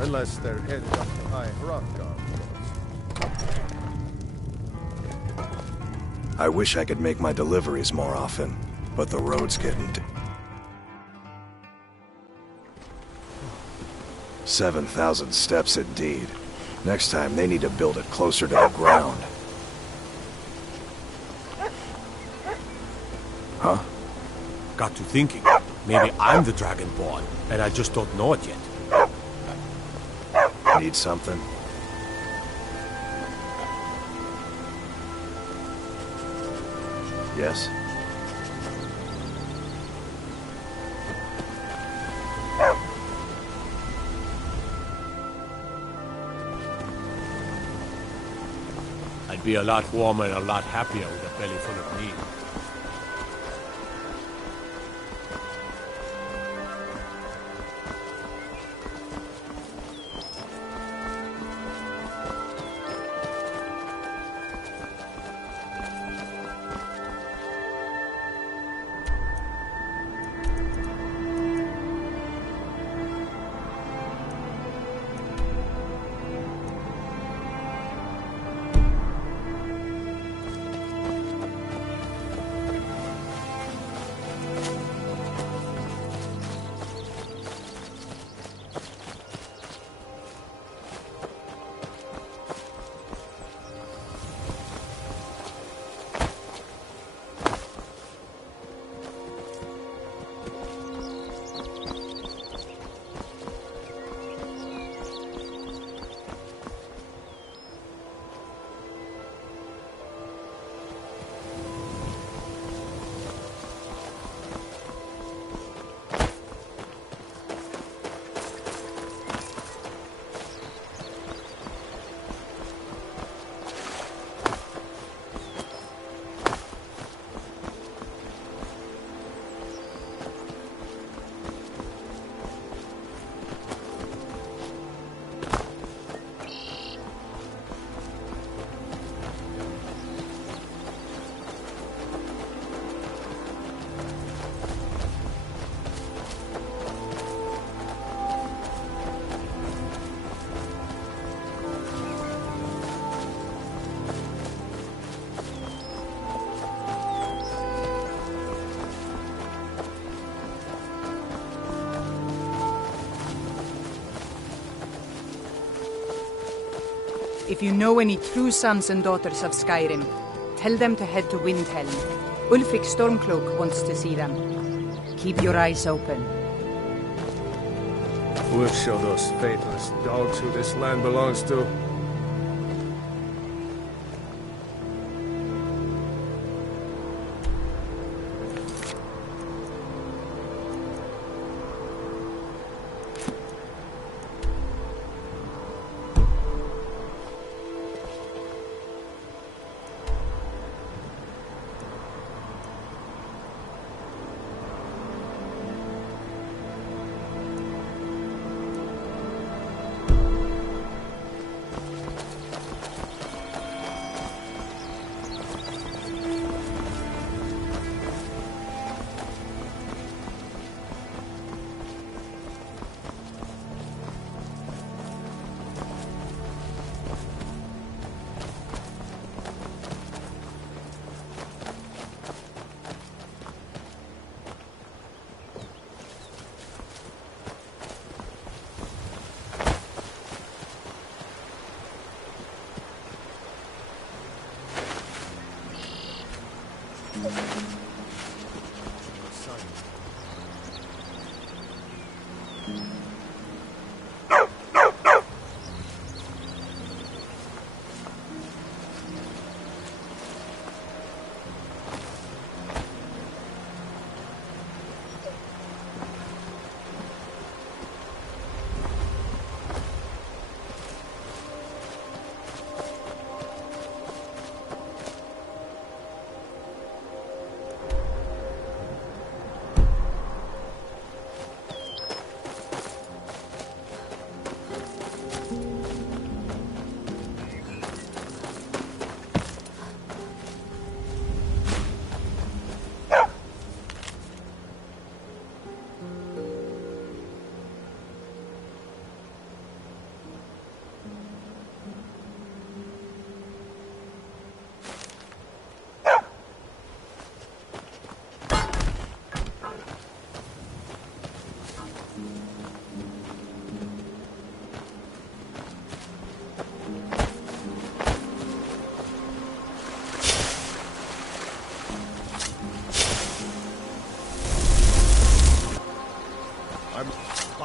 Unless they're headed up the high rock afterwards. I wish I could make my deliveries more often, but the road's getting 7,000 steps indeed. Next time they need to build it closer to the ground. Huh? Got to thinking. Maybe I'm the Dragonborn, and I just don't know it yet. Need something? Yes? I'd be a lot warmer and a lot happier with a belly full of meat. If you know any true sons and daughters of Skyrim, tell them to head to Windhelm. Ulfric Stormcloak wants to see them. Keep your eyes open. We'll show those faithless dogs who this land belongs to.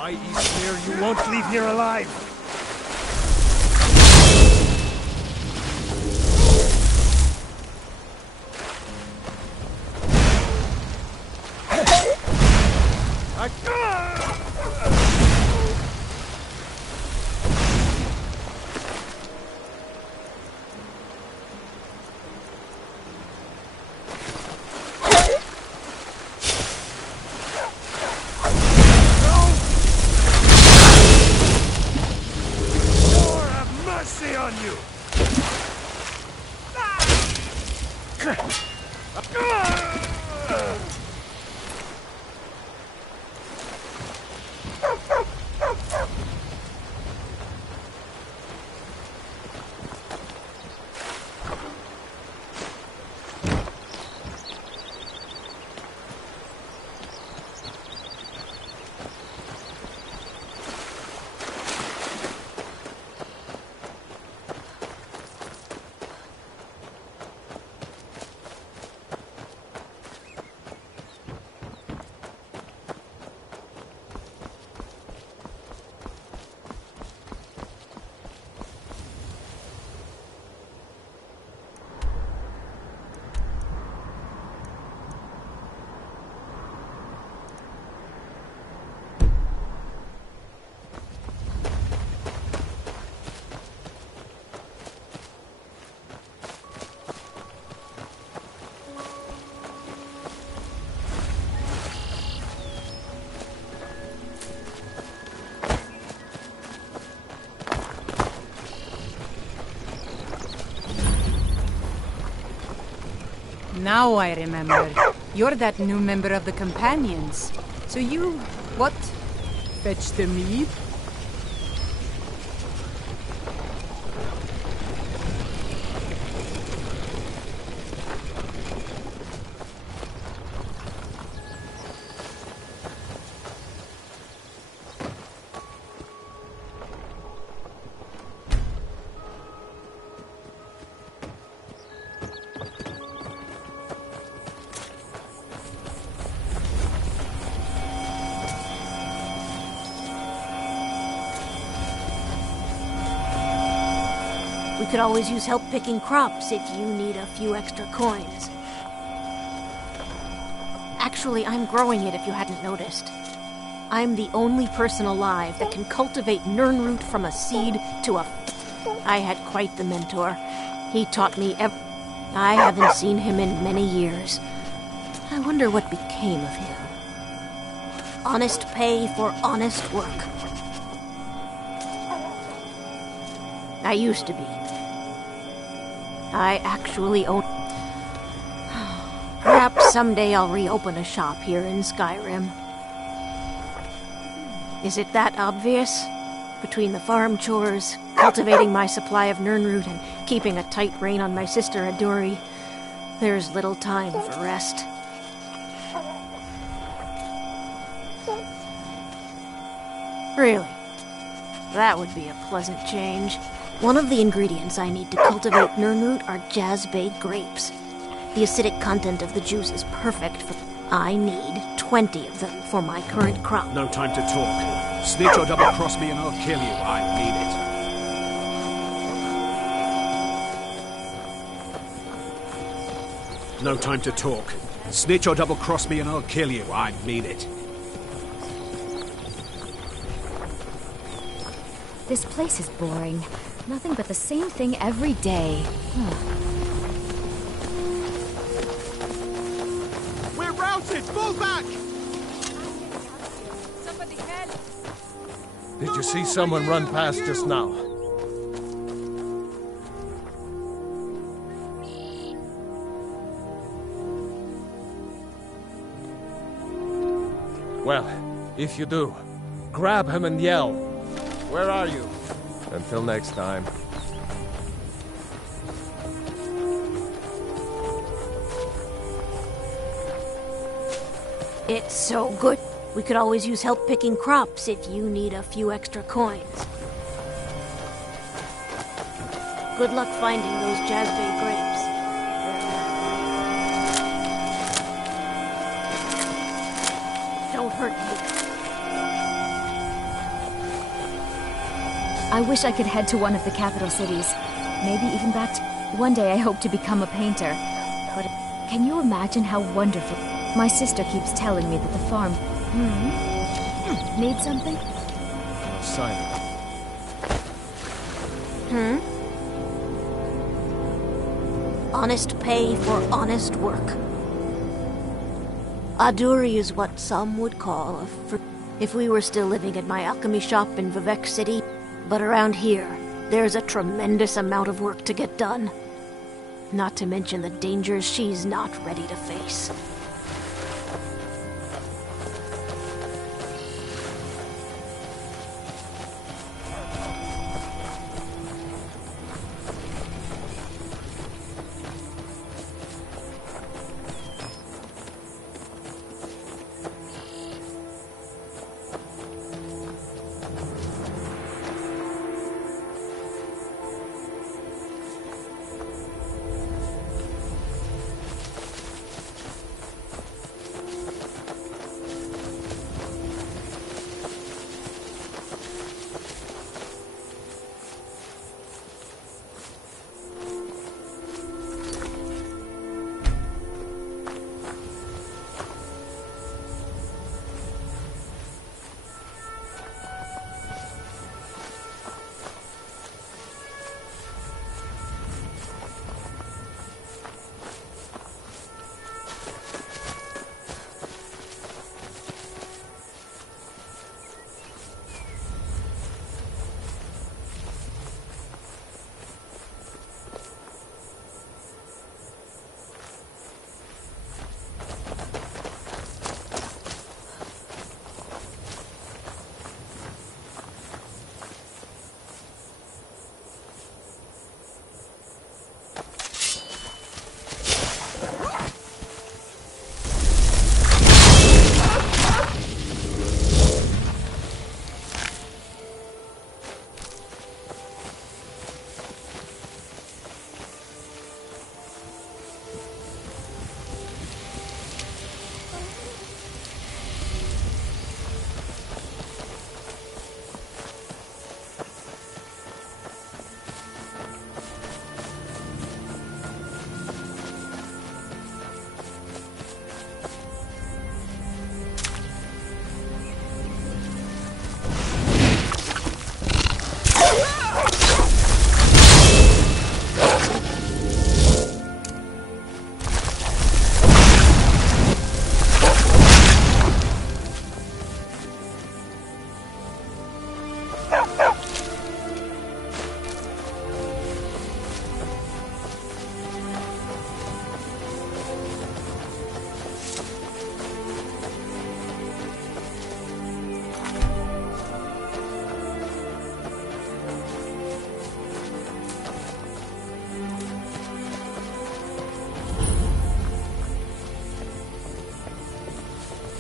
I swear you won't leave here alive. Now I remember. You're that new member of the Companions. So you... what? Fetch the mead? We could always use help picking crops if you need a few extra coins. Actually, I'm growing it if you hadn't noticed. I'm the only person alive that can cultivate nirnroot from a seed to a... I had quite the mentor. He taught me I haven't seen him in many years. I wonder what became of him. Honest pay for honest work. I used to be. I actually own... Perhaps someday I'll reopen a shop here in Skyrim. Is it that obvious? Between the farm chores, cultivating my supply of nirnroot, and keeping a tight rein on my sister Adori, there's little time for rest. Really? That would be a pleasant change. One of the ingredients I need to cultivate nirnroot are jazz-bay grapes. The acidic content of the juice is perfect for... I need 20 of them for my current crop. No time to talk. Snitch or double-cross me and I'll kill you. I mean it. No time to talk. Snitch or double-cross me and I'll kill you. I mean it. This place is boring. Nothing but the same thing every day. We're routed! Fall back! Somebody help! Did you see someone run past just now? Well, if you do, grab him and yell. Where are you? Until next time. It's so good. We could always use help picking crops if you need a few extra coins. Good luck finding those jazz-bay grapes. Don't hurt me. I wish I could head to one of the capital cities. Maybe even back to... One day I hope to become a painter. But can you imagine how wonderful... My sister keeps telling me that the farm... Need something? No sign of it. Honest pay for honest work. Aduri is what some would call a if we were still living at my alchemy shop in Vivek City. But around here, there's a tremendous amount of work to get done. Not to mention the dangers she's not ready to face.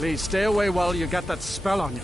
Please stay away while you got that spell on you.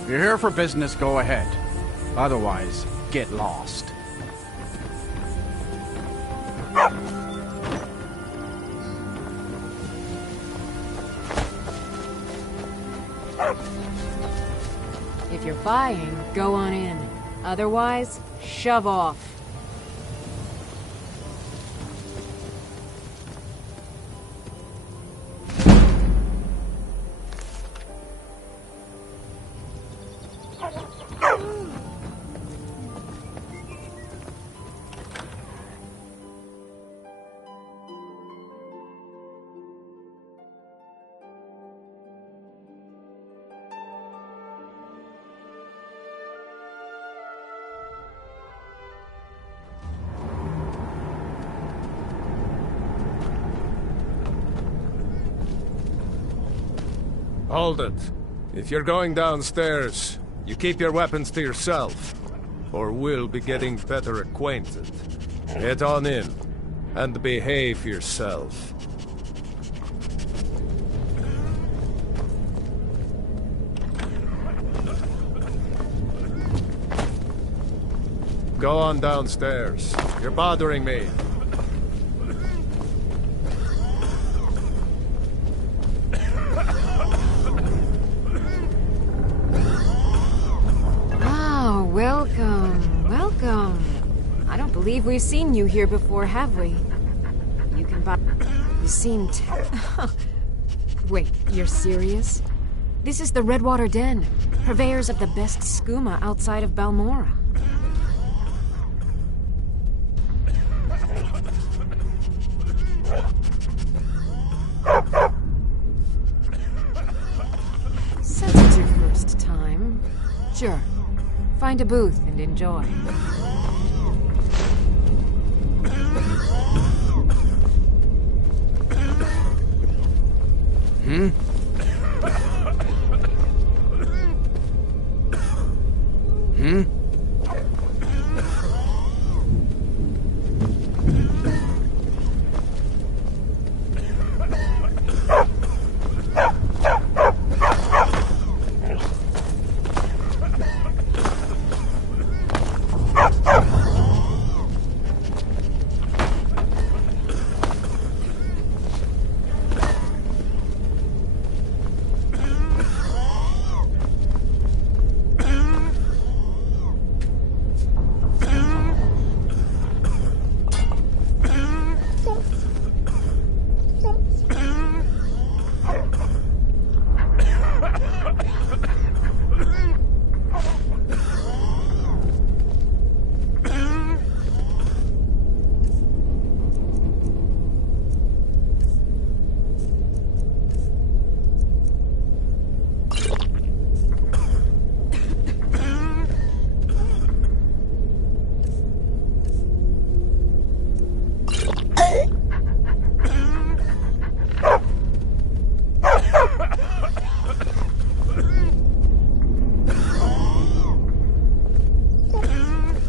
If you're here for business, go ahead. Otherwise, get lost. If you're buying, go on in. Otherwise, shove off. Hold it. If you're going downstairs, you keep your weapons to yourself, or we'll be getting better acquainted. Get on in, and behave yourself. Go on downstairs. You're bothering me. Oh, welcome. Welcome. I don't believe we've seen you here before, have we? You can buy... You seem Wait, you're serious? This is the Redwater Den, purveyors of the best skooma outside of Balmora. Since it's your first time, sure. Find a booth and enjoy. Hmm? Hmm?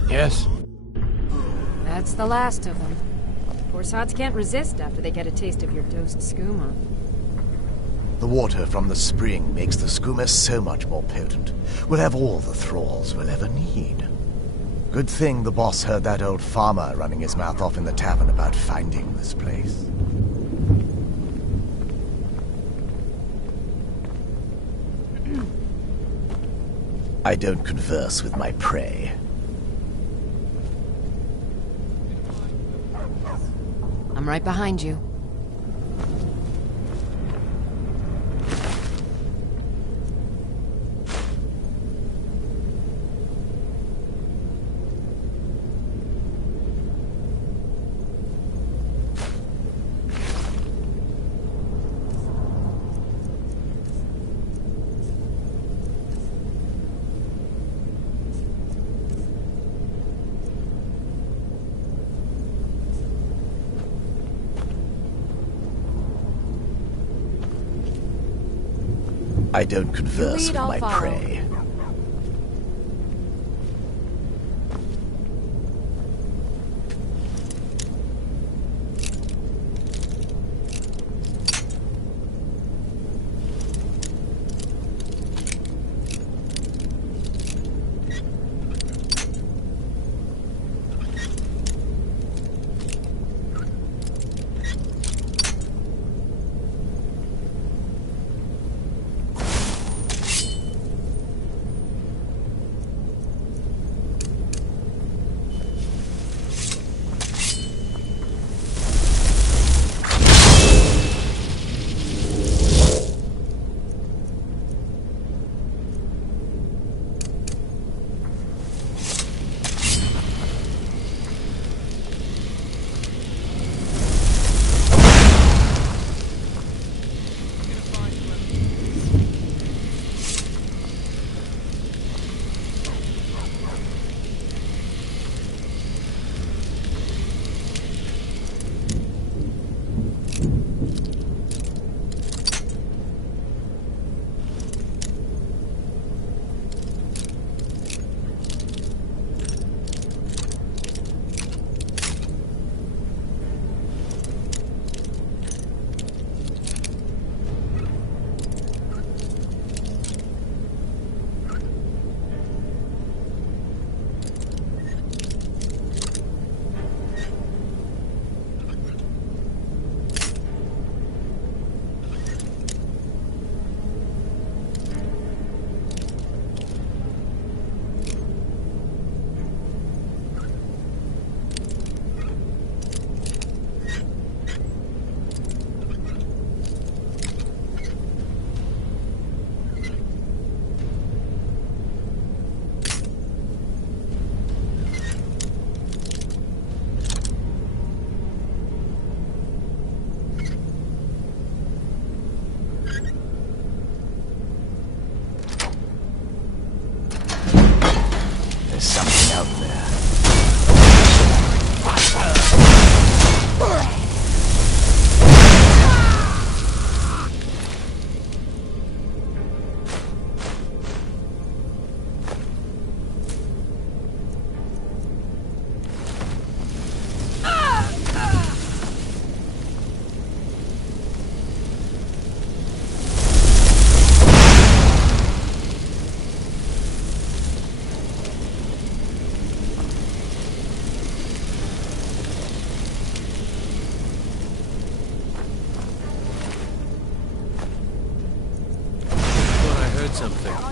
Yes? That's the last of them. Forsots can't resist after they get a taste of your dosed skooma. The water from the spring makes the skooma so much more potent. We'll have all the thralls we'll ever need. Good thing the boss heard that old farmer running his mouth off in the tavern about finding this place. I don't converse with my prey. I'm right behind you. I don't converse with my prey. There's something out there. Something.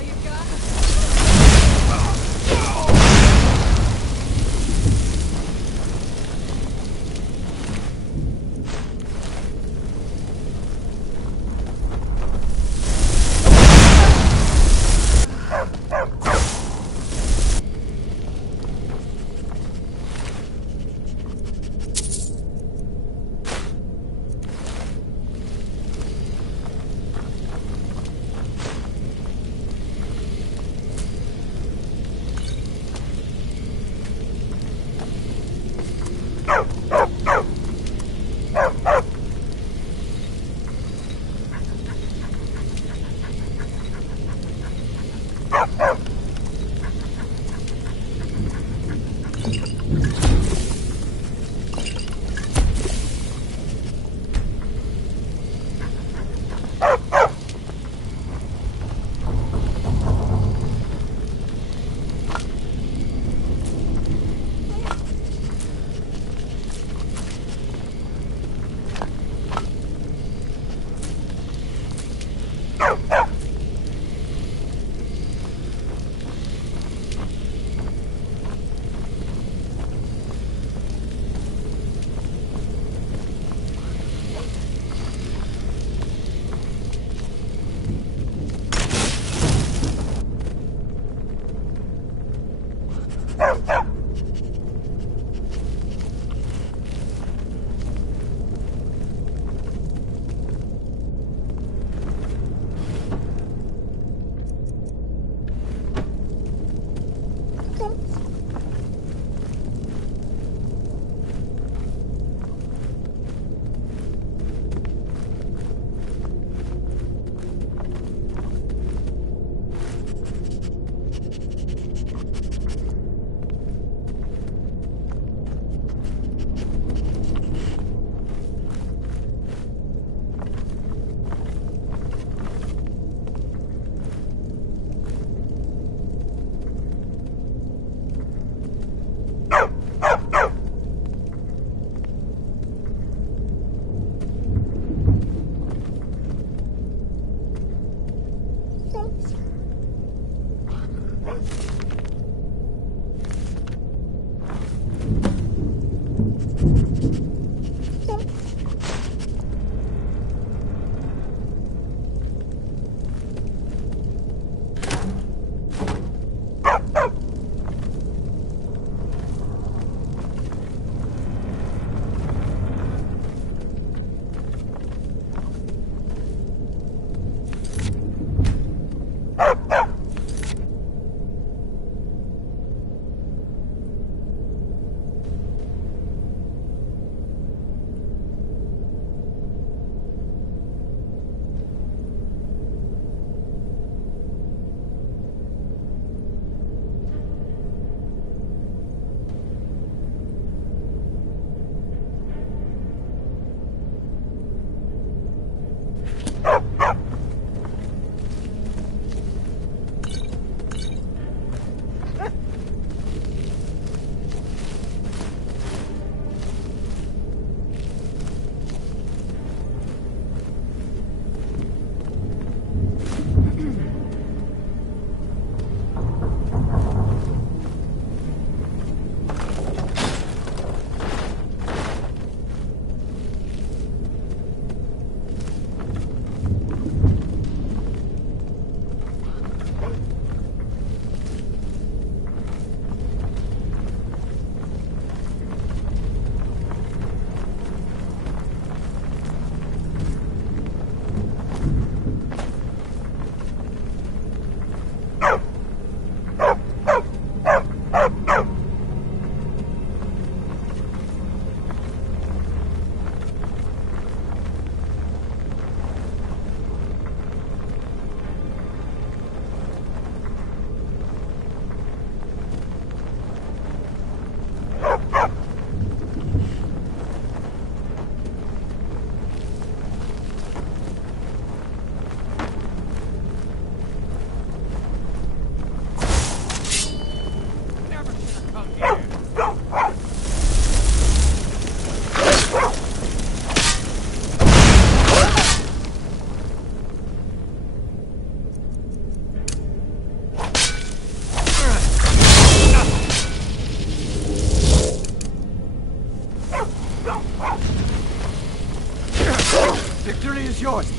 is yours.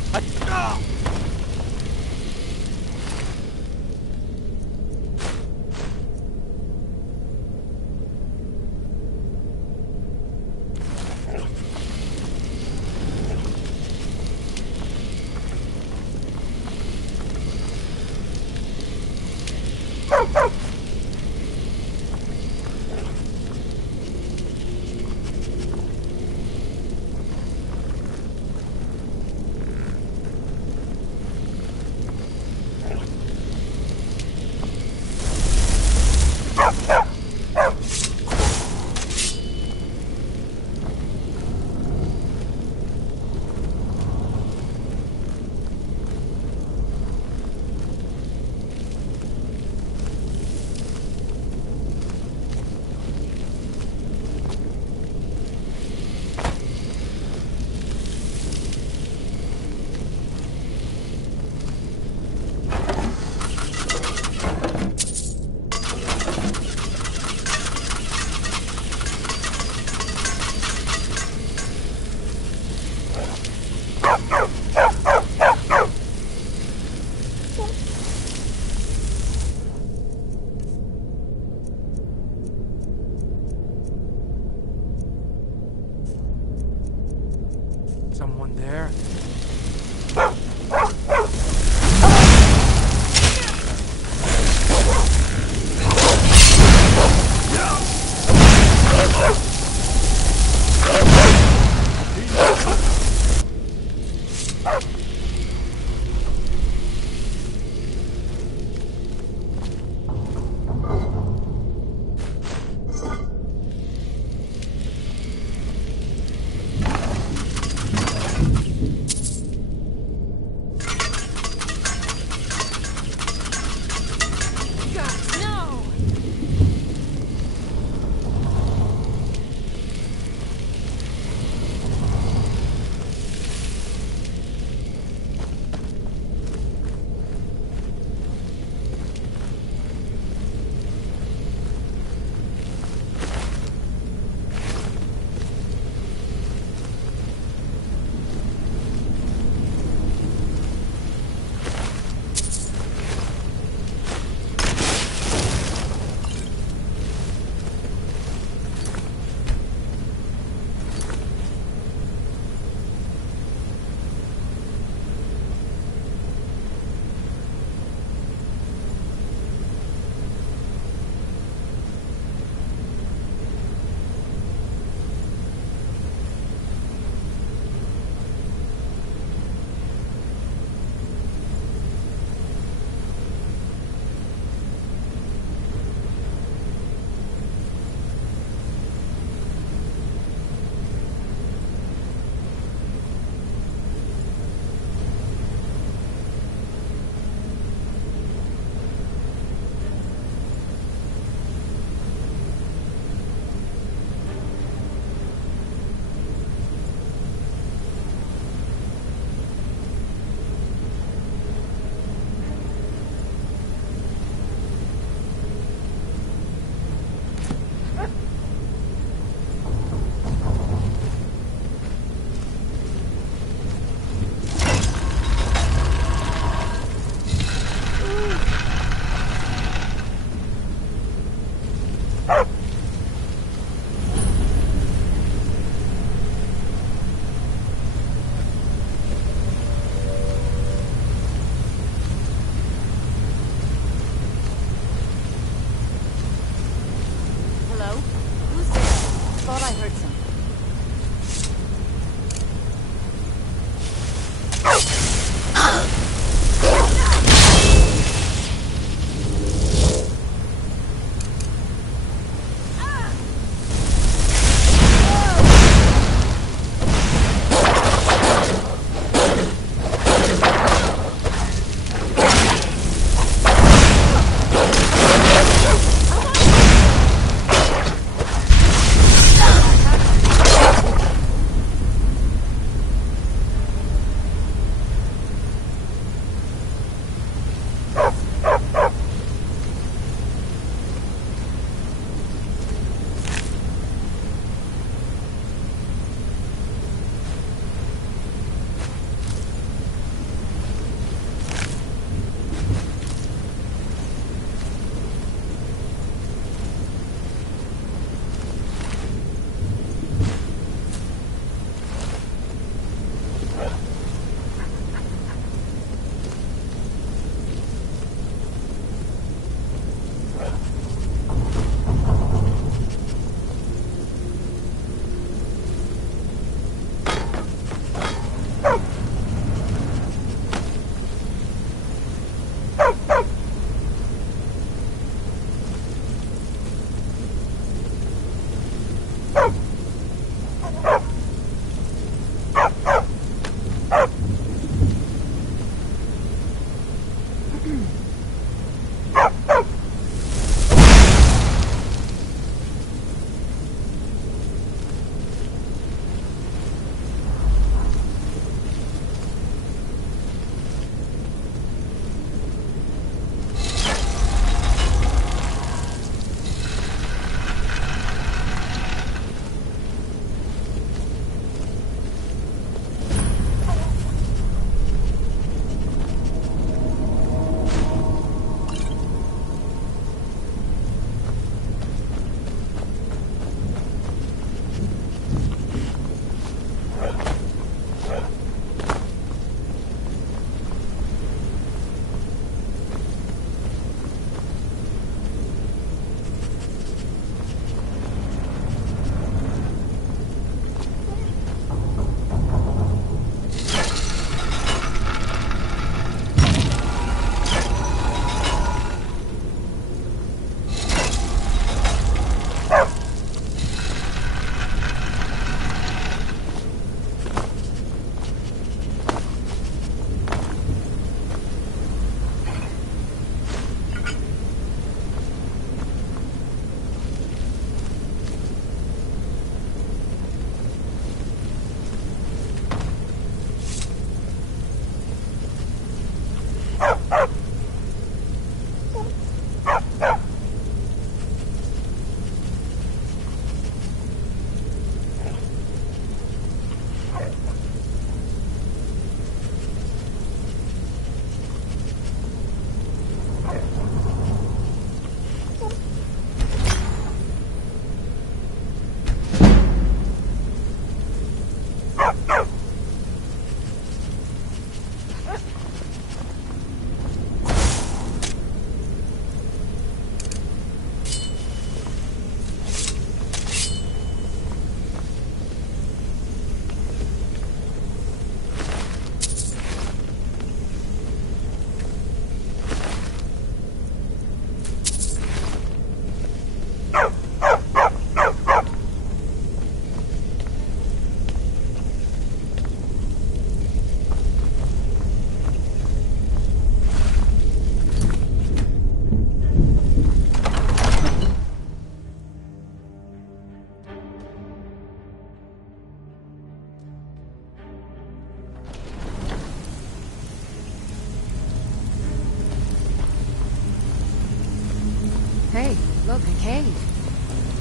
Hey, look, a cave.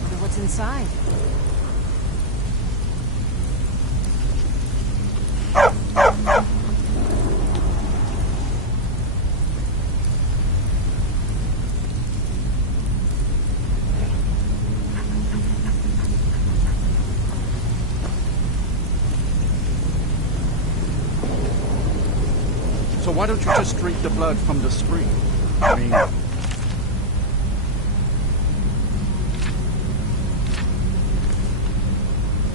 Wonder what's inside. So why don't you just drink the blood from the spring? I mean...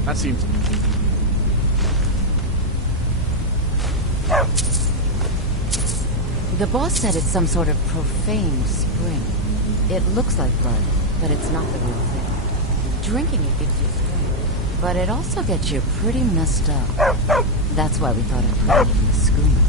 That seems... The boss said it's some sort of profane spring. It looks like blood, but it's not the real thing. Drinking it gives you strength, but it also gets you pretty messed up. That's why we thought I'd put it in the schooner.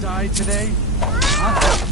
Die today? Huh?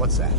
What's that?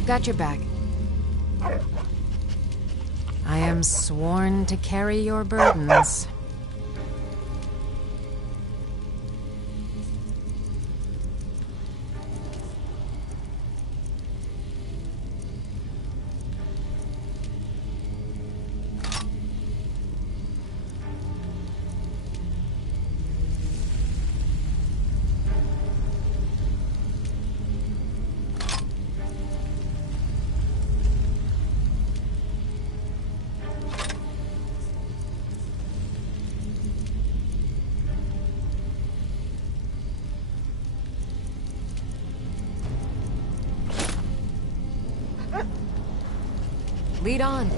I've got your back. I am sworn to carry your burdens. Lead on.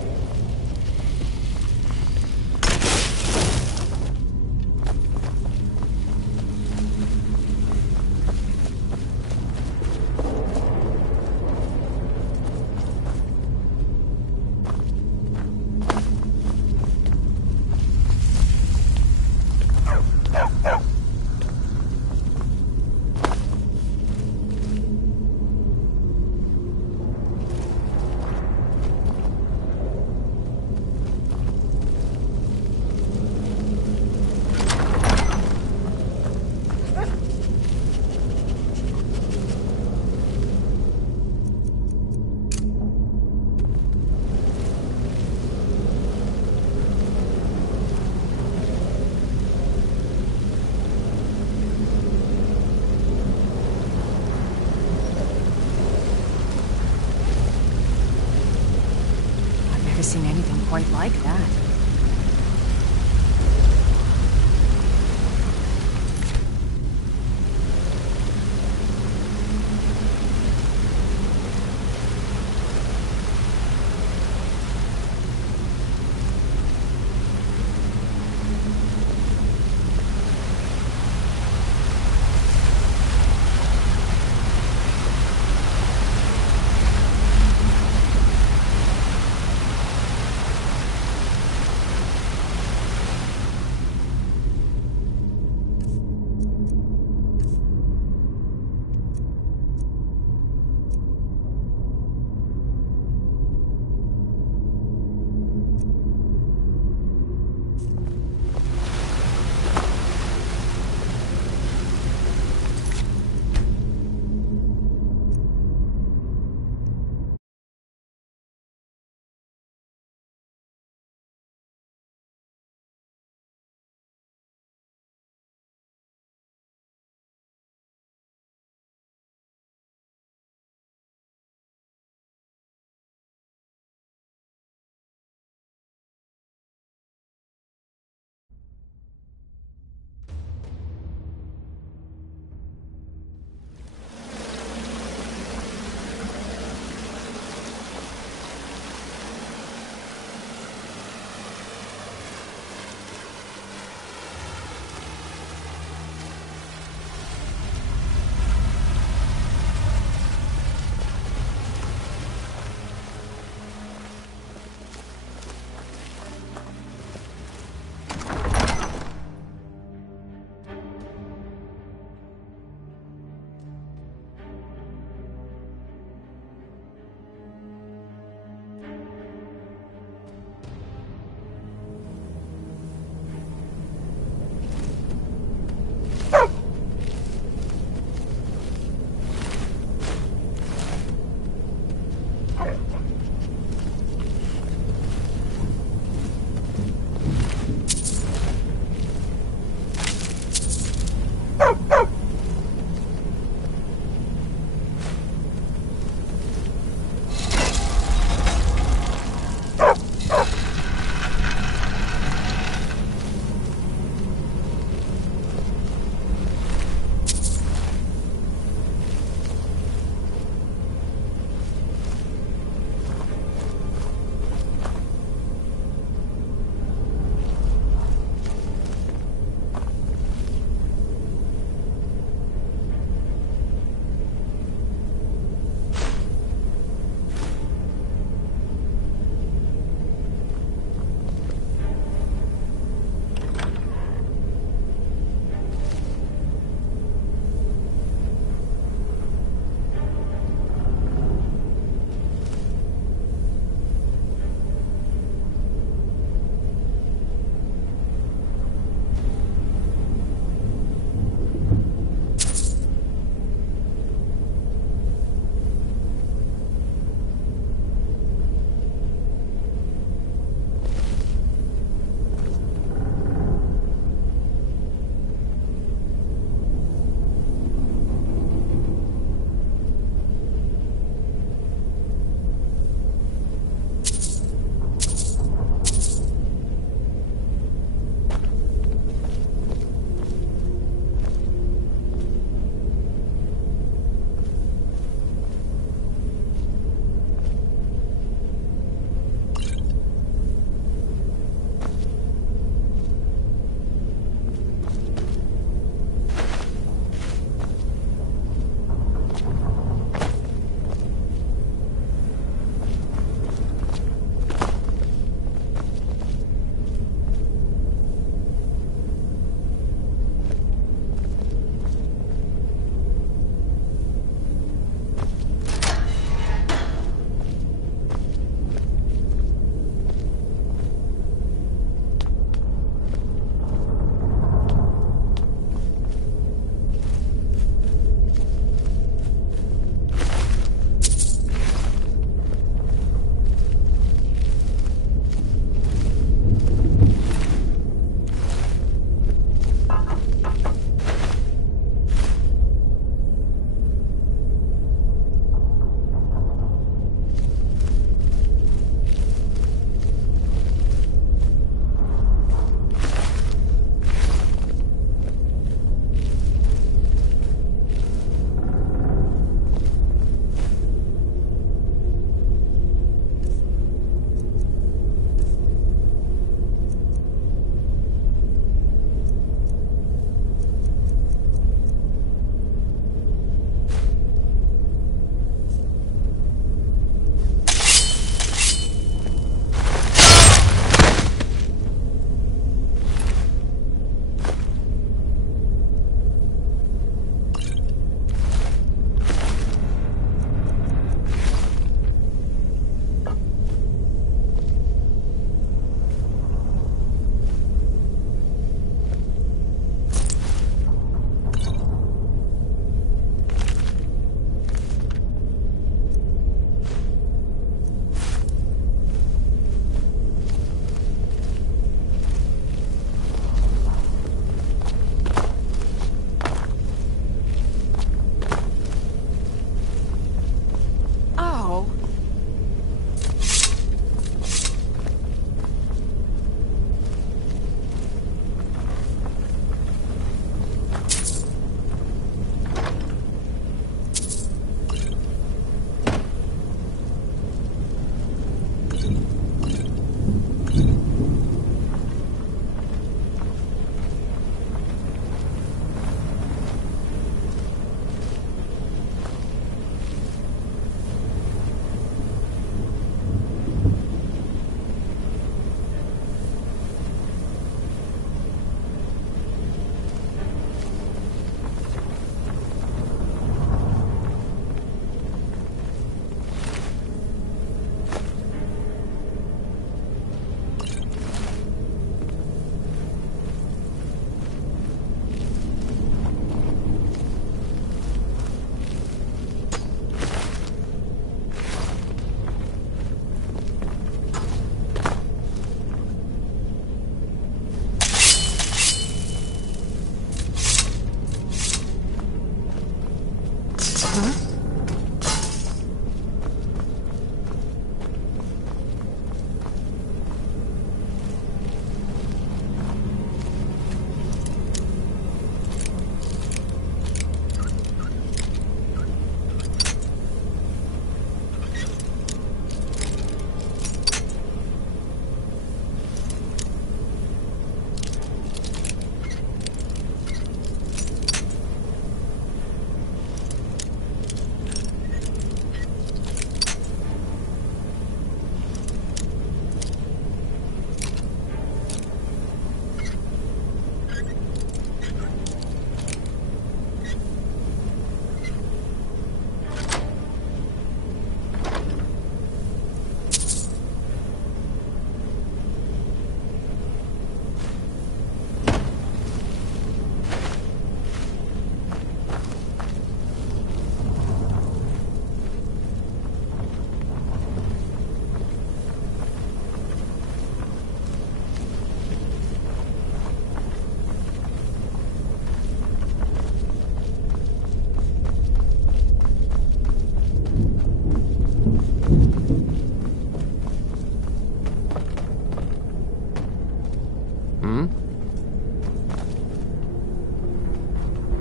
Hmm?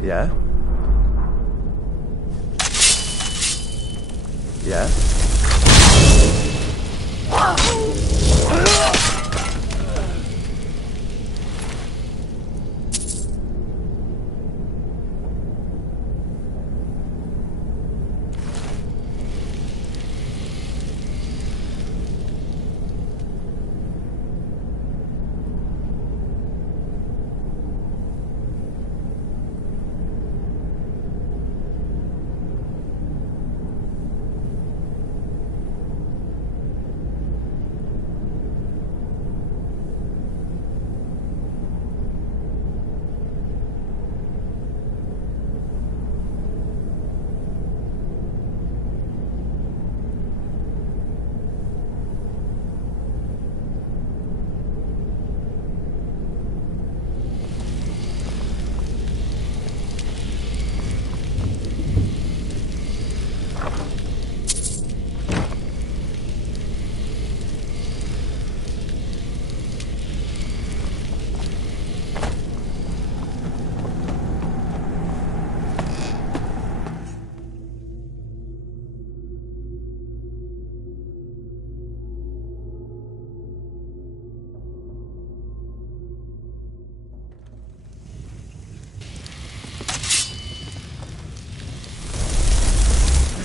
Yeah? Yeah?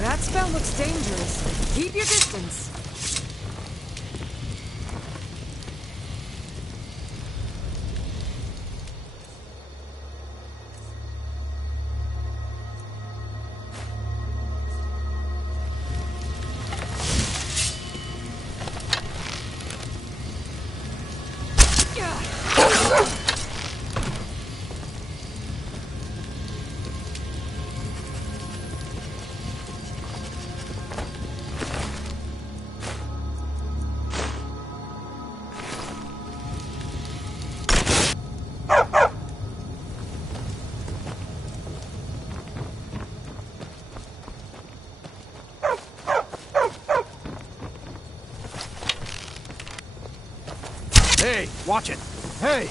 That spell looks dangerous. Keep your distance. Hey, watch it. Hey!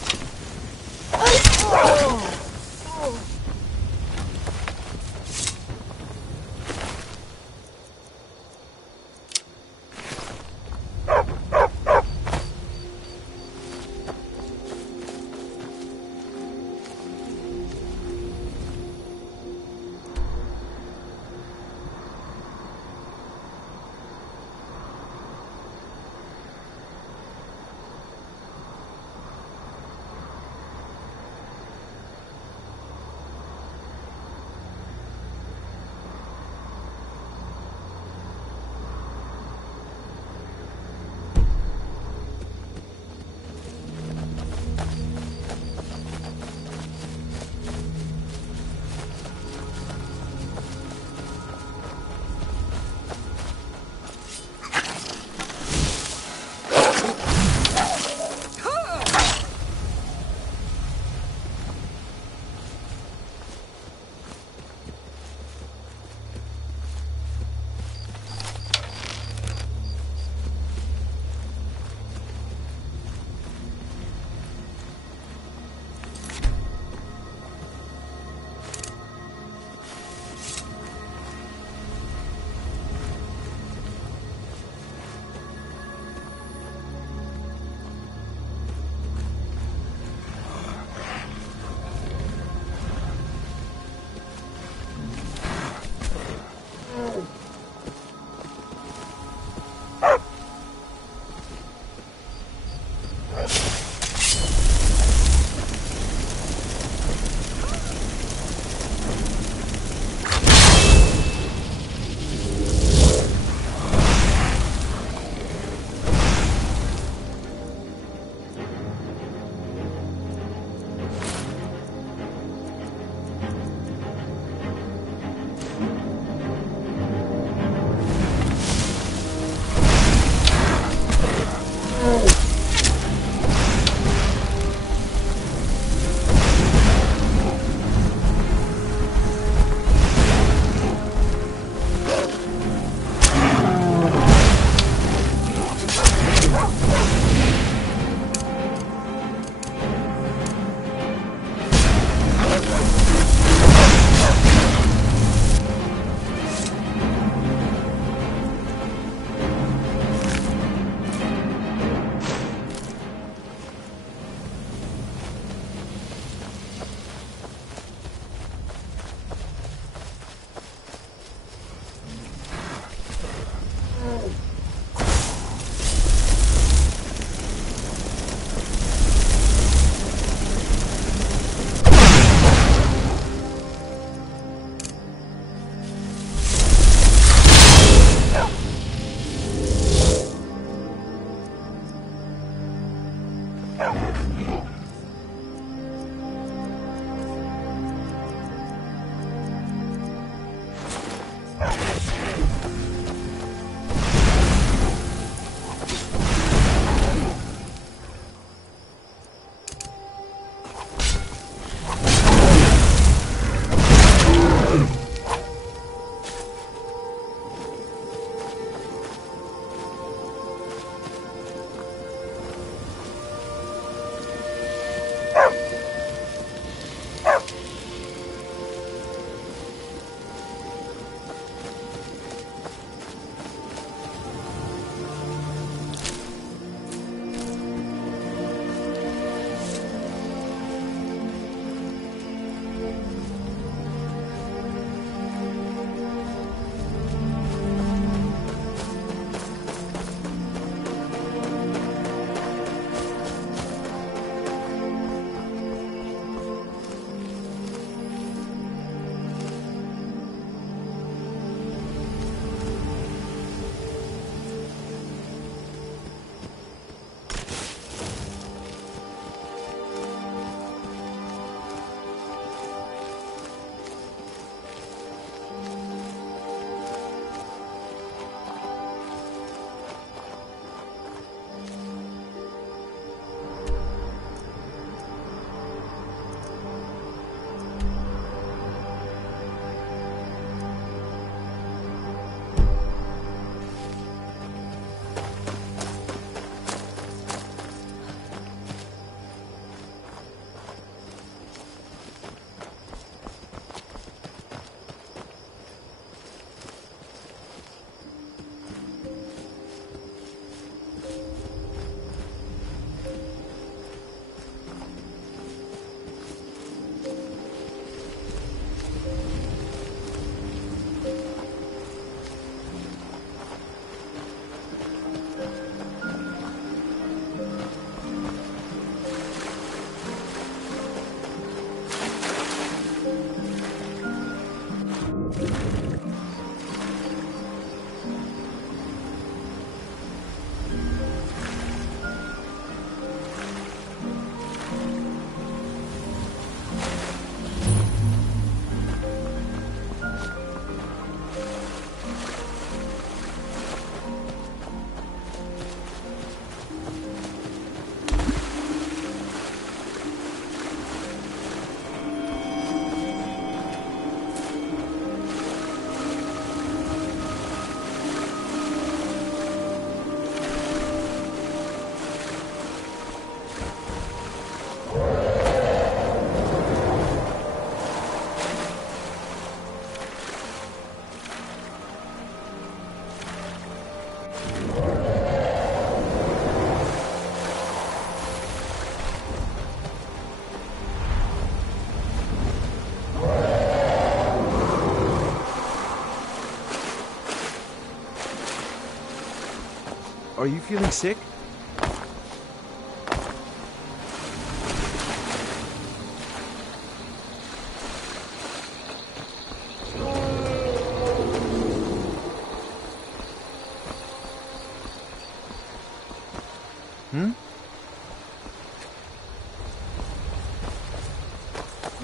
Are you feeling sick?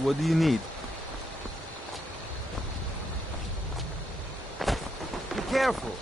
What do you need? Be careful.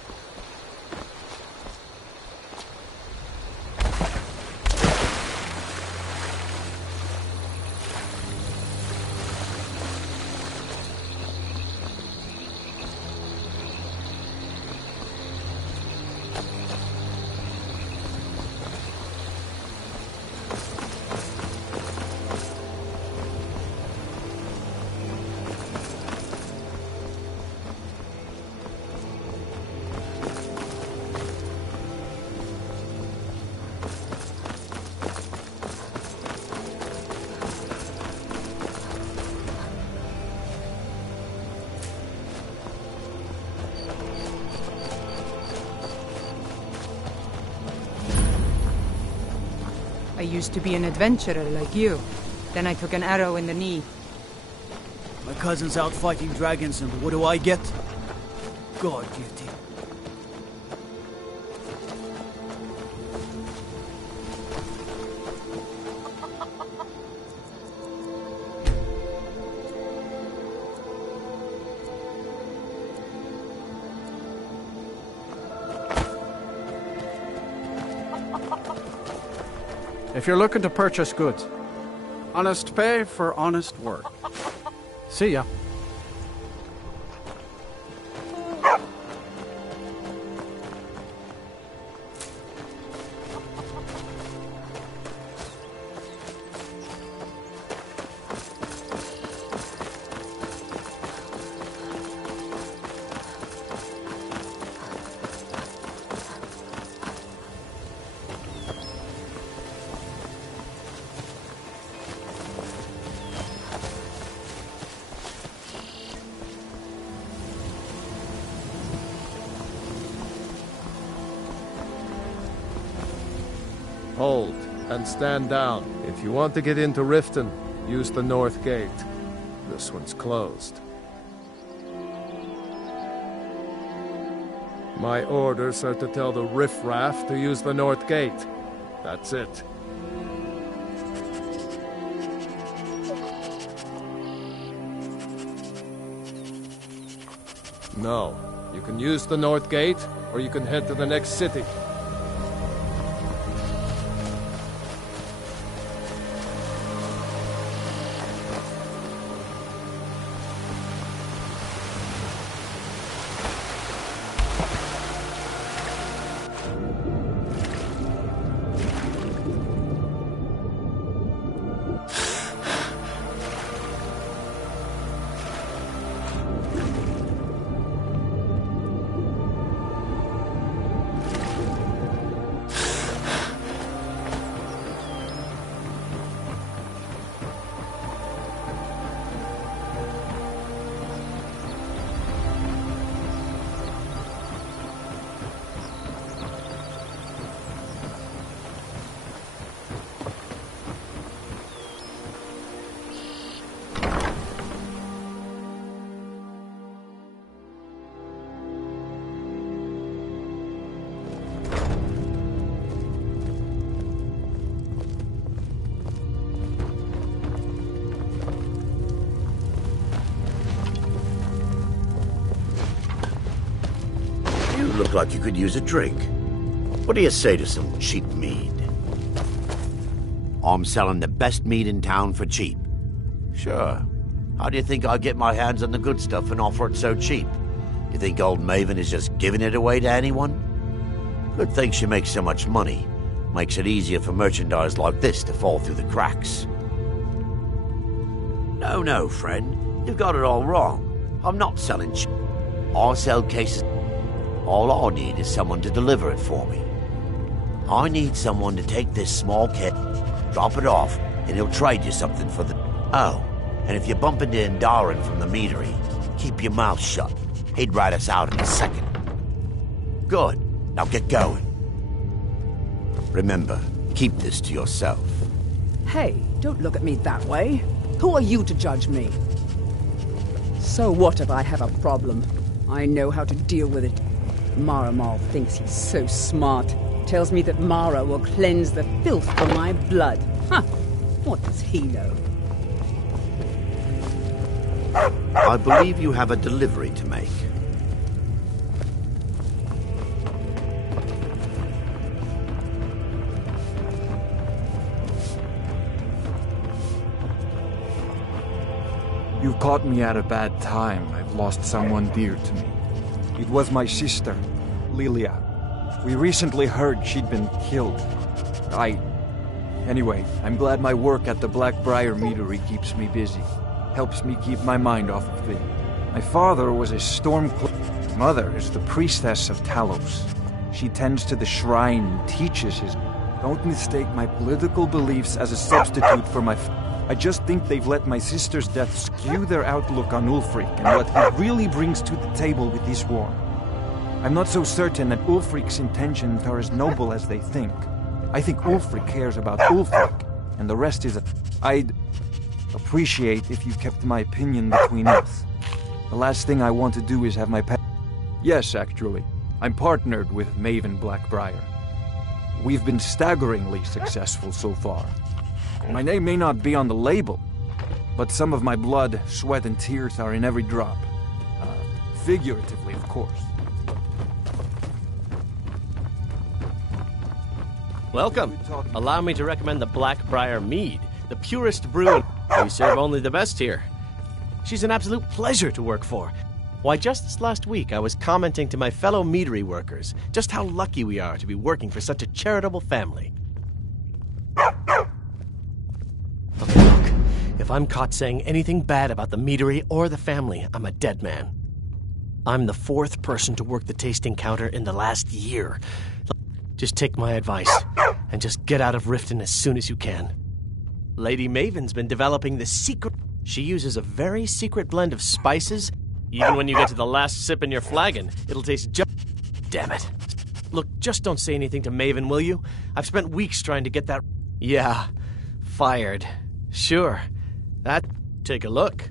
I used to be an adventurer like you. Then I took an arrow in the knee. My cousin's out fighting dragons, and what do I get? God duty. If you're looking to purchase goods, honest pay for honest work. See ya. Hold, and stand down. If you want to get into Riften, use the north gate. This one's closed. My orders are to tell the riffraff to use the north gate. That's it. No, you can use the north gate, or you can head to the next city. Look like you could use a drink. What do you say to some cheap mead? I'm selling the best mead in town for cheap. Sure. How do you think I get my hands on the good stuff and offer it so cheap? You think old Maven is just giving it away to anyone? Good thing she makes so much money. Makes it easier for merchandise like this to fall through the cracks. No, friend. You've got it all wrong. I'm not selling cheap. I sell cases. All I need is someone to deliver it for me. I need someone to take this small kit, drop it off, and he'll trade you something for the... Oh, and if you bump into Indarin from the meadery, keep your mouth shut. He'd write us out in a second. Good. Now get going. Remember, keep this to yourself. Hey, don't look at me that way. Who are you to judge me? So what if I have a problem? I know how to deal with it. Maramal thinks he's so smart. Tells me that Mara will cleanse the filth from my blood. Huh! What does he know? I believe you have a delivery to make. You've caught me at a bad time. I've lost someone dear to me. It was my sister, Lilia. We recently heard she'd been killed. Anyway, I'm glad my work at the Blackbriar Meadery keeps me busy. Helps me keep my mind off of things. My father was a stormcloak. Mother is the priestess of Talos. She tends to the shrine and teaches his... Don't mistake my political beliefs as a substitute for my... I just think they've let my sister's death skew their outlook on Ulfric and what he really brings to the table with this war. I'm not so certain that Ulfric's intentions are as noble as they think. I think Ulfric cares about Ulfric, and the rest is I'd appreciate if you kept my opinion between us. The last thing I want to do is have my Yes, actually. I'm partnered with Maven Blackbriar. We've been staggeringly successful so far. My name may not be on the label, but some of my blood, sweat, and tears are in every drop. Figuratively, of course. Welcome. Allow me to recommend the Blackbriar Mead, the purest brew. We serve only the best here. She's an absolute pleasure to work for. Why, just this last week I was commenting to my fellow meadery workers just how lucky we are to be working for such a charitable family. Okay, look, if I'm caught saying anything bad about the meadery or the family, I'm a dead man. I'm the 4th person to work the tasting counter in the last year. Just take my advice, and just get out of Riften as soon as you can. Lady Maven's been developing the secret... She uses a very secret blend of spices. Even when you get to the last sip in your flagon, it'll taste just... Damn it. Look, just don't say anything to Maven, will you? I've spent weeks trying to get that... Yeah, fired. Sure. Take a look.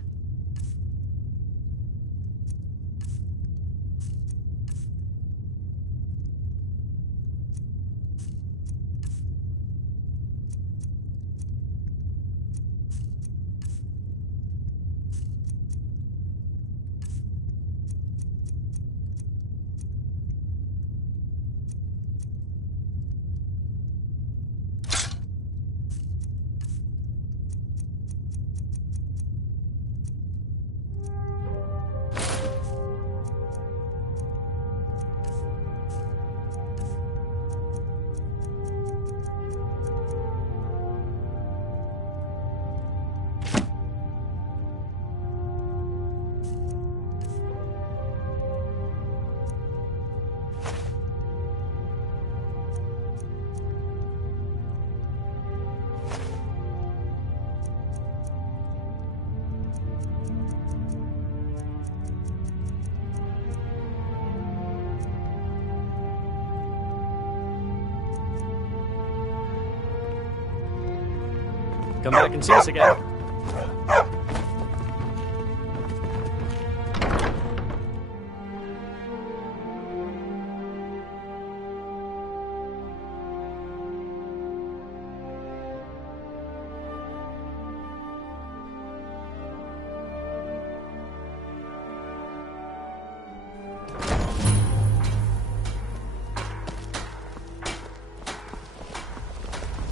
Come back and see us again.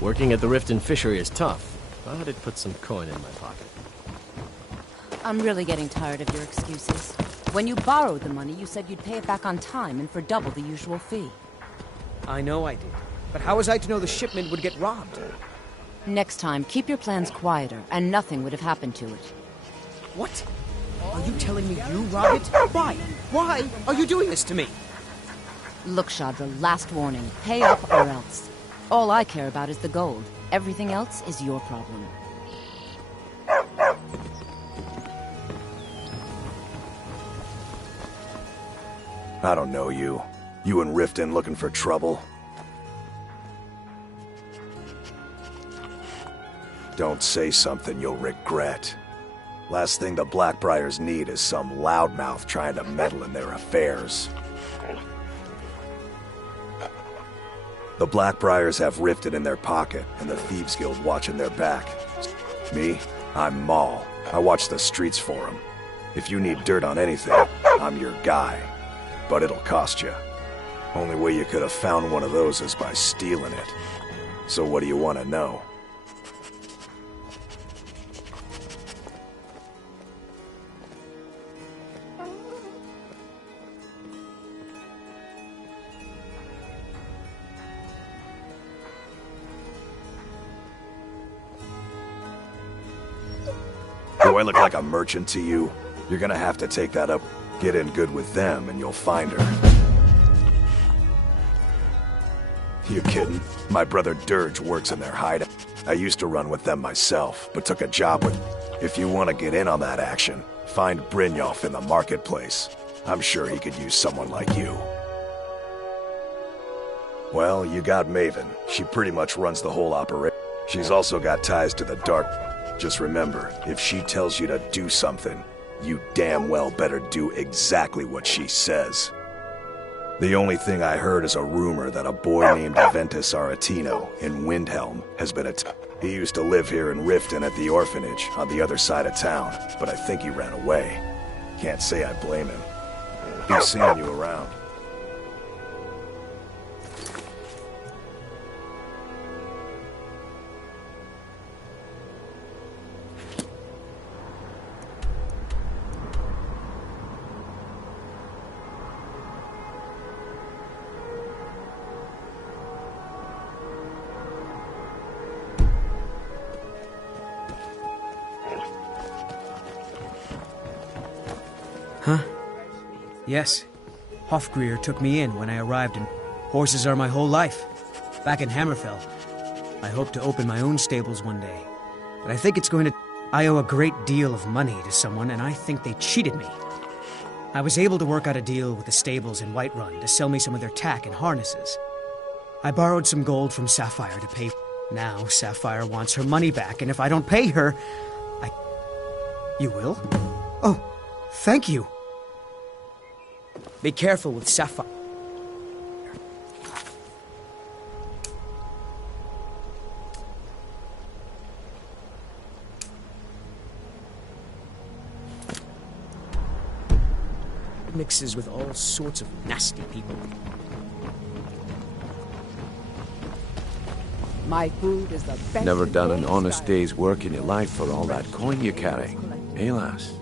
Working at the Riften Fishery is tough. But it put some coin in my pocket. I'm really getting tired of your excuses. When you borrowed the money, you said you'd pay it back on time and for double the usual fee. I know I did. But how was I to know the shipment would get robbed? Next time, keep your plans quieter, and nothing would have happened to it. What? Are you telling me you robbed it? Why? Why are you doing this to me? Look, Shadra, last warning. Pay up or else. All I care about is the gold. Everything else is your problem. I don't know you. You and Riften looking for trouble? Don't say something you'll regret. Last thing the Blackbriars need is some loudmouth trying to meddle in their affairs. The Blackbriars have Rifted in their pocket, and the Thieves Guild watching their back. Me? I'm Maul. I watch the streets for them. If you need dirt on anything, I'm your guy. But it'll cost you. Only way you could have found one of those is by stealing it. So what do you want to know? Do I look like a merchant to you? You're gonna have to take that up. Get in good with them and you'll find her. You kidding? My brother Dirge works in their hideout. I used to run with them myself, but took a job with... If you want to get in on that action, find Brynjolf in the marketplace. I'm sure he could use someone like you. Well, you got Maven. She pretty much runs the whole operation. She's also got ties to the Dark... Just remember, if she tells you to do something, you damn well better do exactly what she says. The only thing I heard is a rumor that a boy named Aventus Aretino in Windhelm has been He used to live here in Riften at the orphanage on the other side of town, but I think he ran away. Can't say I blame him. He's seeing you around. Huh? Yes. Hofgrir took me in when I arrived, and horses are my whole life. Back in Hammerfell, I hope to open my own stables one day. But I think it's going to... I owe a great deal of money to someone, and I think they cheated me. I was able to work out a deal with the stables in Whiterun to sell me some of their tack and harnesses. I borrowed some gold from Sapphire to pay... Now Sapphire wants her money back, and if I don't pay her, You will? Oh, thank you. Be careful with Sapphire. Mixes with all sorts of nasty people. My food is the best. Never done an honest day's work in your life for all that coin you carry, eh, lass?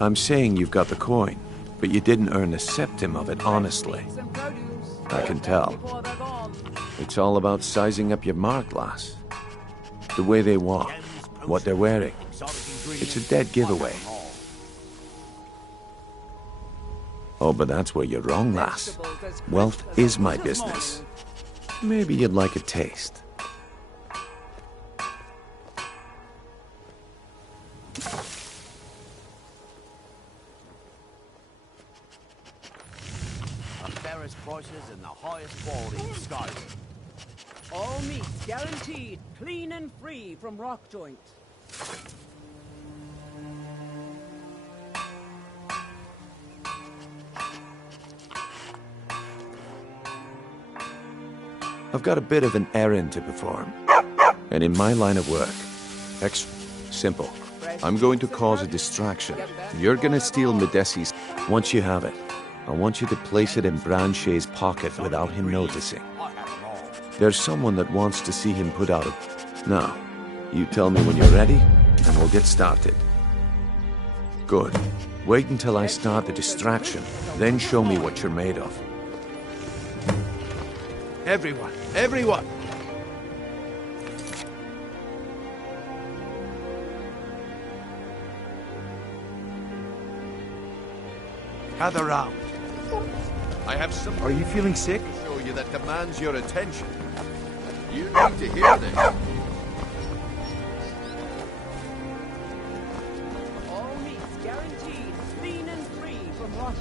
I'm saying you've got the coin, but you didn't earn a septim of it honestly. I can tell. It's all about sizing up your mark, lass. The way they walk, what they're wearing. It's a dead giveaway. Oh, but that's where you're wrong, lass. Wealth is my business. Maybe you'd like a taste. Fairest prices and the highest quality in Skyrim. All meats guaranteed, clean and free from rock joint. I've got a bit of an errand to perform. And in my line of work, simple. I'm going to cause a distraction. You're gonna steal Medesi's. Once you have it, I want you to place it in Branche's pocket without him noticing. There's someone that wants to see him put out a... Now, you tell me when you're ready, and we'll get started. Good. Wait until I start the distraction, then show me what you're made of. Everyone! Everyone! Gather round. I have some... Are you feeling sick? ...to show you that demands your attention. You need to hear this. All meats guaranteed, clean and free from rock.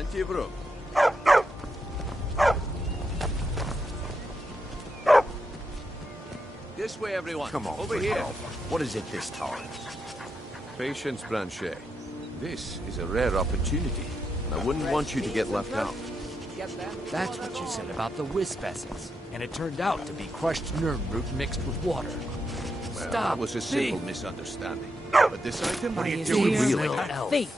Plenty of room. This way, everyone. Come on, over here. What is it this time? Patience, Blanchet. This is a rare opportunity, and I wouldn't want you to get left out. That's what you said about the wisp essence, and it turned out to be crushed nernroot mixed with water. Well, Stop. that was a simple misunderstanding. But this item What are you is doing, really elf? Thief.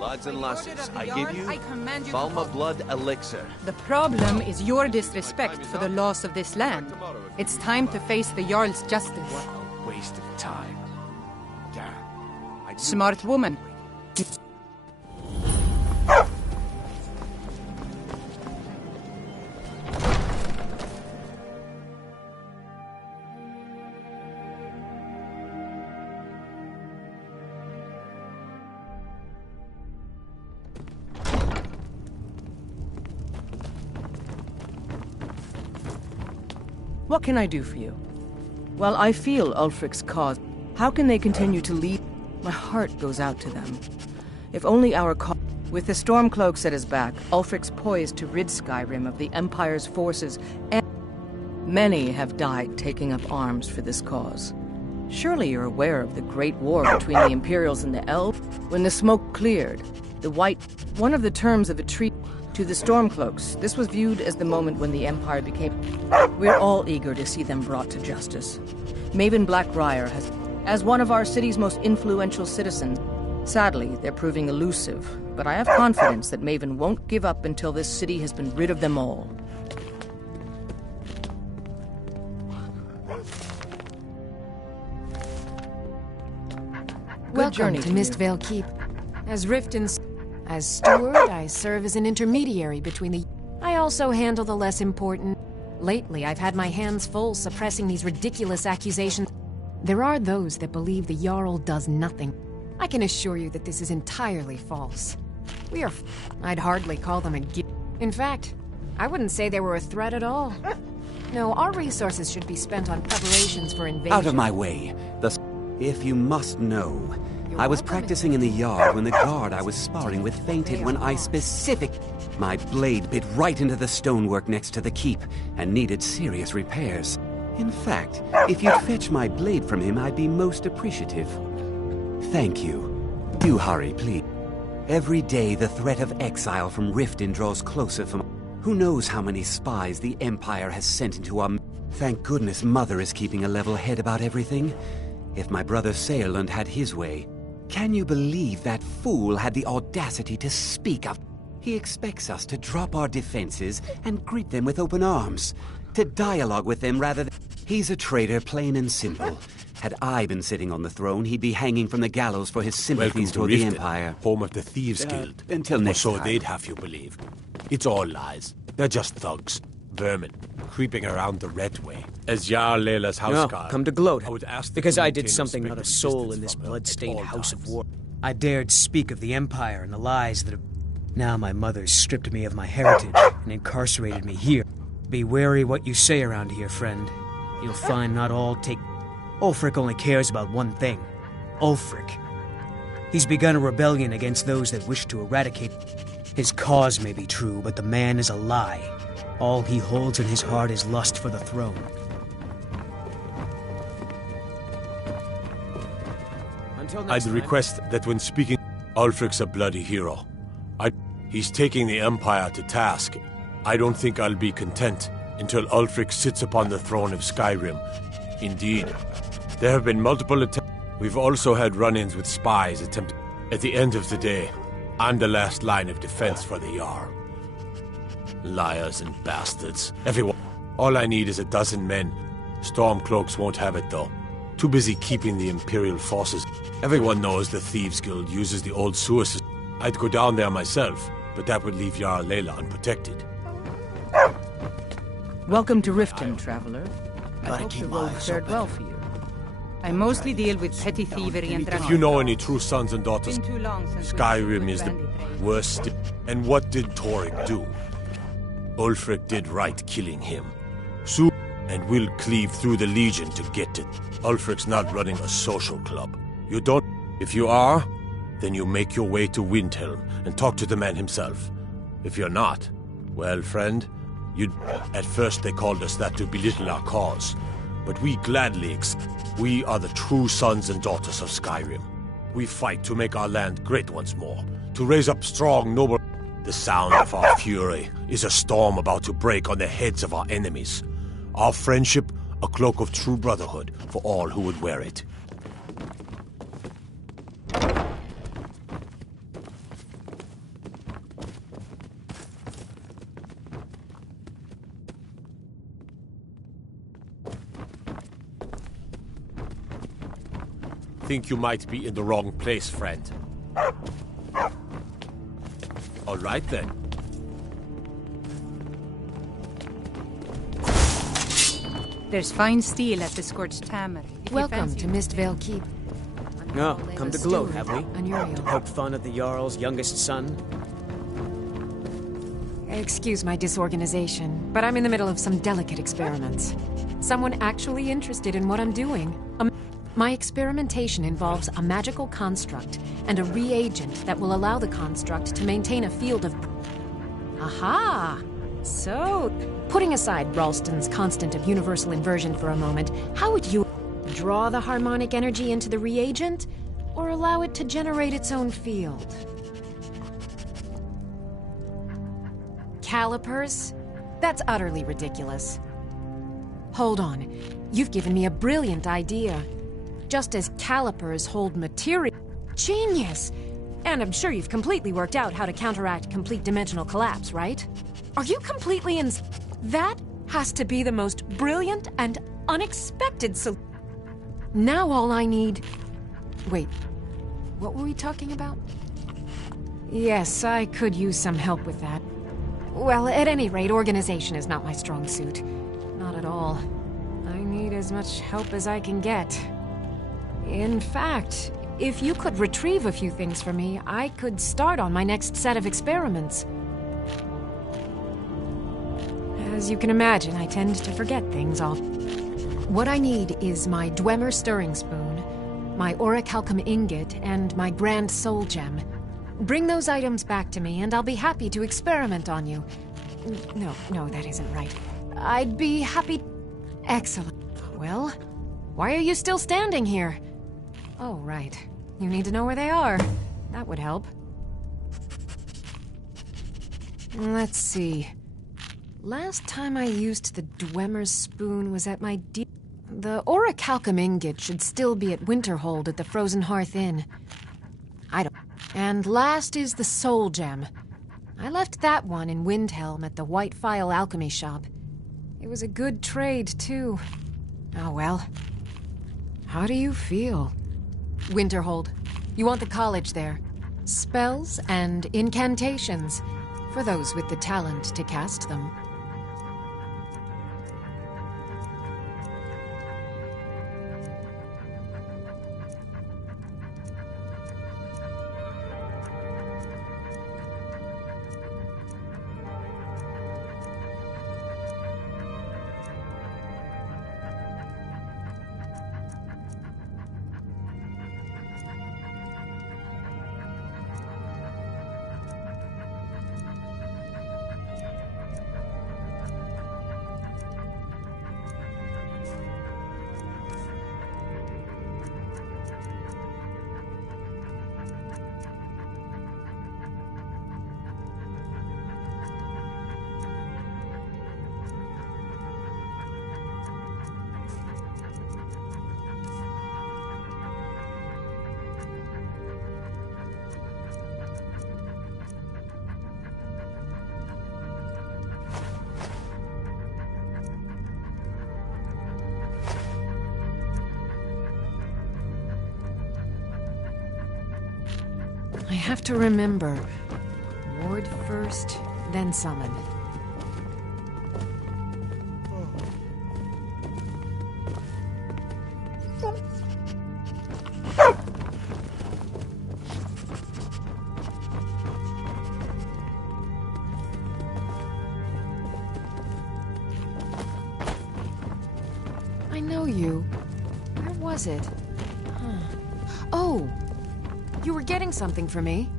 Lads and lasses, I give you I command you to Valma Blood Elixir. The problem is your disrespect for the laws of this land. It's time to face the Jarl's justice. What a waste of time. Damn. Smart woman. What can I do for you? Well, I feel Ulfric's cause. How can they continue to lead? My heart goes out to them. If only our cause... With the Stormcloaks at his back, Ulfric's poised to rid Skyrim of the Empire's forces, and many have died taking up arms for this cause. Surely you're aware of the Great War between the Imperials and the Elves? When the smoke cleared, the White... One of the terms of a treaty to the Stormcloaks, this was viewed as the moment when the Empire became... We're all eager to see them brought to justice. Maven Blackbriar has... As one of our city's most influential citizens, sadly, they're proving elusive, but I have confidence that Maven won't give up until this city has been rid of them all. Welcome to Mistvale Keep. As Riften's... As steward, I serve as an intermediary between the... I also handle the less important... Lately, I've had my hands full suppressing these ridiculous accusations. There are those that believe the Jarl does nothing. I can assure you that this is entirely false. We are... I'd hardly call them a gift. In fact, I wouldn't say they were a threat at all. No, our resources should be spent on preparations for invasion. Out of my way. If you must know, I was practicing in the yard when the guard I was sparring with fainted when I My blade bit right into the stonework next to the keep and needed serious repairs. In fact, if you'd fetch my blade from him, I'd be most appreciative. Thank you. Do hurry, please. Every day the threat of exile from Riften draws closer from... Who knows how many spies the Empire has sent into our... Thank goodness Mother is keeping a level head about everything. If my brother Saerlund had his way... Can you believe that fool had the audacity to speak of... He expects us to drop our defenses and greet them with open arms. To dialogue with them rather than... He's a traitor, plain and simple. Had I been sitting on the throne, he'd be hanging from the gallows for his sympathies toward the Empire. Home of the Thieves Guild. Until next time. time. So they'd have you believe. It's all lies. They're just thugs. Vermin. Creeping around the red way. As Jarl Leila's houseguard. Come to gloat. I would ask because I did something not a soul in this from blood-stained house times. of war. I dared speak of the Empire and the lies that have... Now my mother's stripped me of my heritage and incarcerated me here. Be wary what you say around here, friend. You'll find not all take... Ulfric only cares about one thing. Ulfric. He's begun a rebellion against those that wish to eradicate... His cause may be true, but the man is a lie. All he holds in his heart is lust for the throne. I'd request that when speaking, Ulfric's a bloody hero. He's taking the Empire to task. I don't think I'll be content until Ulfric sits upon the throne of Skyrim. Indeed, there have been multiple attempts. We've also had run-ins with spies attempting. At the end of the day, I'm the last line of defense for the Jarl. Liars and bastards. Everyone. All I need is a dozen men. Stormcloaks won't have it, though. Too busy keeping the Imperial forces. Everyone knows the Thieves Guild uses the old sewer system. I'd go down there myself, but that would leave Jarl Leila unprotected. Welcome to Riften, traveler. I Gotta hope keep the my road eyes fared open. well for you. I mostly deal with petty thievery and If you know any true sons and daughters, Been too long since we've Skyrim been is the bandit. worst. And what did Torek do? Ulfric did right killing him. Soon, and we'll cleave through the Legion to get it. Ulfric's not running a social club. You don't. If you are, then you make your way to Windhelm and talk to the man himself. If you're not, well, friend, at first they called us that to belittle our cause. But we gladly we are the true sons and daughters of Skyrim. We fight to make our land great once more, to raise up strong, noble... The sound of our fury is a storm about to break on the heads of our enemies. Our friendship, a cloak of true brotherhood for all who would wear it. Think you might be in the wrong place, friend. All right, then. There's fine steel at the Scorched Hammer. Welcome to Mistvale Keep. Oh, come to gloat, have we? Uriel. To poke fun at the Jarl's youngest son? Excuse my disorganization, but I'm in the middle of some delicate experiments. Someone actually interested in what I'm doing. My experimentation involves a magical construct and a reagent that will allow the construct to maintain a field of... Aha! So, putting aside Ralston's constant of universal inversion for a moment, how would you draw the harmonic energy into the reagent, or allow it to generate its own field? Calipers? That's utterly ridiculous. Hold on. You've given me a brilliant idea. Just as calipers hold material... Genius! And I'm sure you've completely worked out how to counteract complete dimensional collapse, right? Are you completely That has to be the most brilliant and unexpected solution. Now all I need... Wait, what were we talking about? Yes, I could use some help with that. Well, at any rate, organization is not my strong suit. Not at all. I need as much help as I can get. In fact, if you could retrieve a few things for me, I could start on my next set of experiments. As you can imagine, I tend to forget things all. What I need is my Dwemer stirring spoon, my orichalcum ingot, and my grand soul gem. Bring those items back to me, and I'll be happy to experiment on you. No, that isn't right. I'd be happy... Excellent. Well, why are you still standing here? Oh, right. You need to know where they are. That would help. Let's see. Last time I used the Dwemer's spoon was at my The orichalcum ingot should still be at Winterhold at the Frozen Hearth Inn. And last is the soul gem. I left that one in Windhelm at the White Phial Alchemy Shop. It was a good trade, too. Oh, well. How do you feel? Winterhold. You want the college there. Spells and incantations, for those with the talent to cast them. I have to remember. Ward first, then summon. I know you. Where was it? Huh. Oh! You were getting something for me?